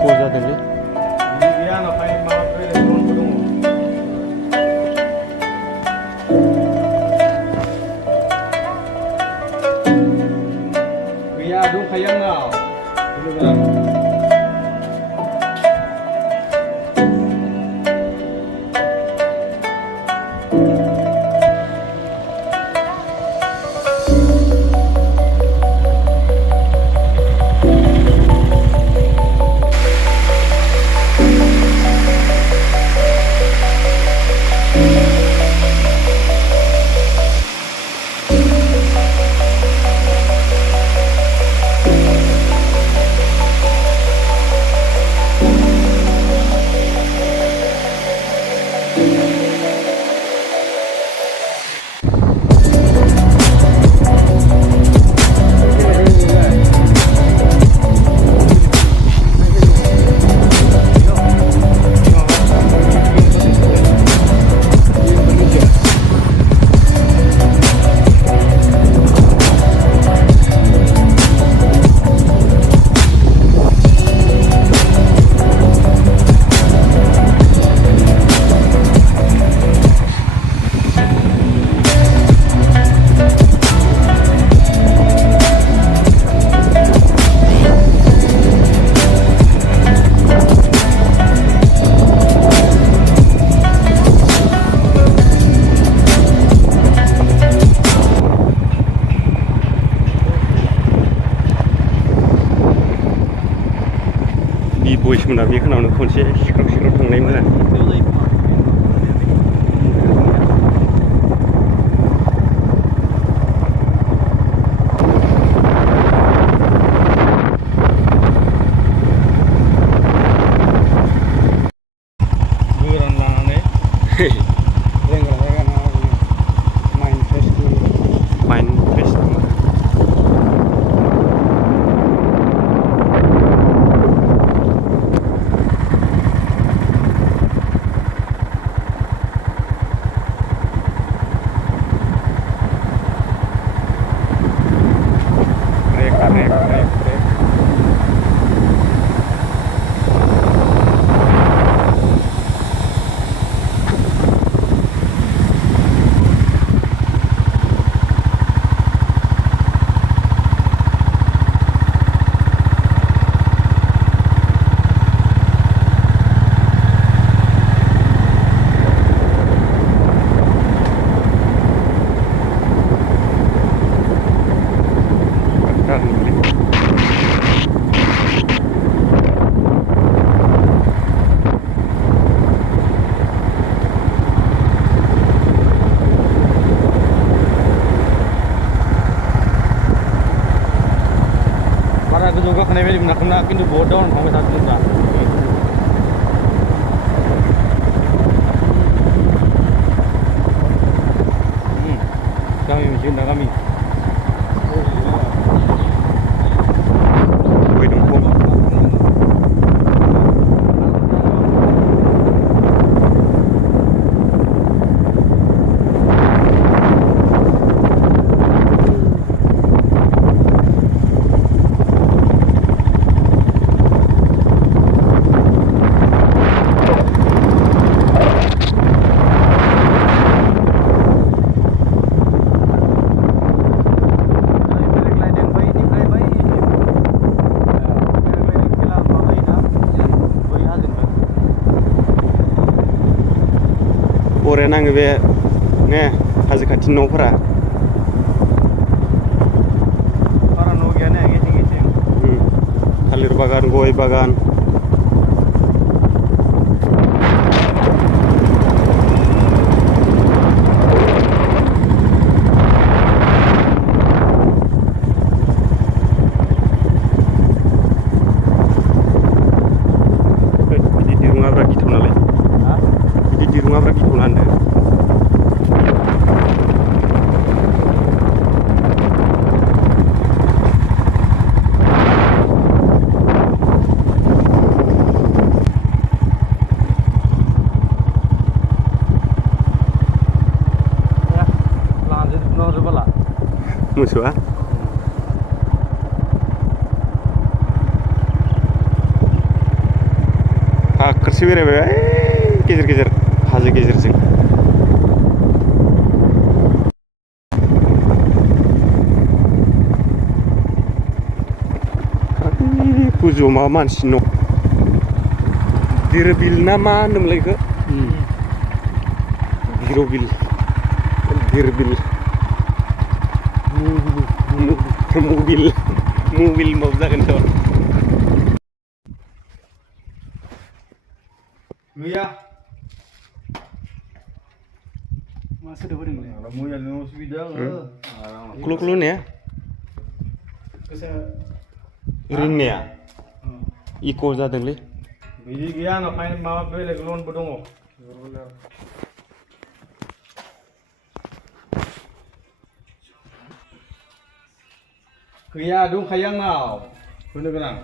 गोबाव जादोंलै गैया आंनावहाय माबा लनबो दङ गैया दंखायो आंनाव लोगोनां बयसमोना बे खोनावनो खनसे सिख्राव थांनायमोन आं गोरान लानानै माइन्ड फ्रेस गोजौ गाखोनाय बायदि मोनाखैमोन ना खिन्थु बहुत डाउन थांबाय थादों दा गामि मोनसे होनदा गामि गय दंफां बरिया नाङो बे ने हाजो खाथिनि न'फोरा बारा न' गैया ने गेजें गेजें थालिर बागान गय बागान बिदि दिरुङाब्रा गिथावनालाय बिदि दिरुङाब्रा गिथावना होनदों मोसौआ हाखरसे बेरायबाय ओइ गेजेर गेजेर हाजो गेजेरजों गोजौआव मा मानसि न' दिरबिल ना मा होनोमोनलाय बेखौ दिरबिल दिरबिल मबिल माबा जागोनथ' गैया मा सोदोब होदोंलै मोजां उसुबिदा क्लु क्लु होनाया गोसा रिंनाया इक' जादोंलै बिदि गैया आंनाव माबा बेलेग लनबो दङ गैया दंखायो आंनाव होनो गोनां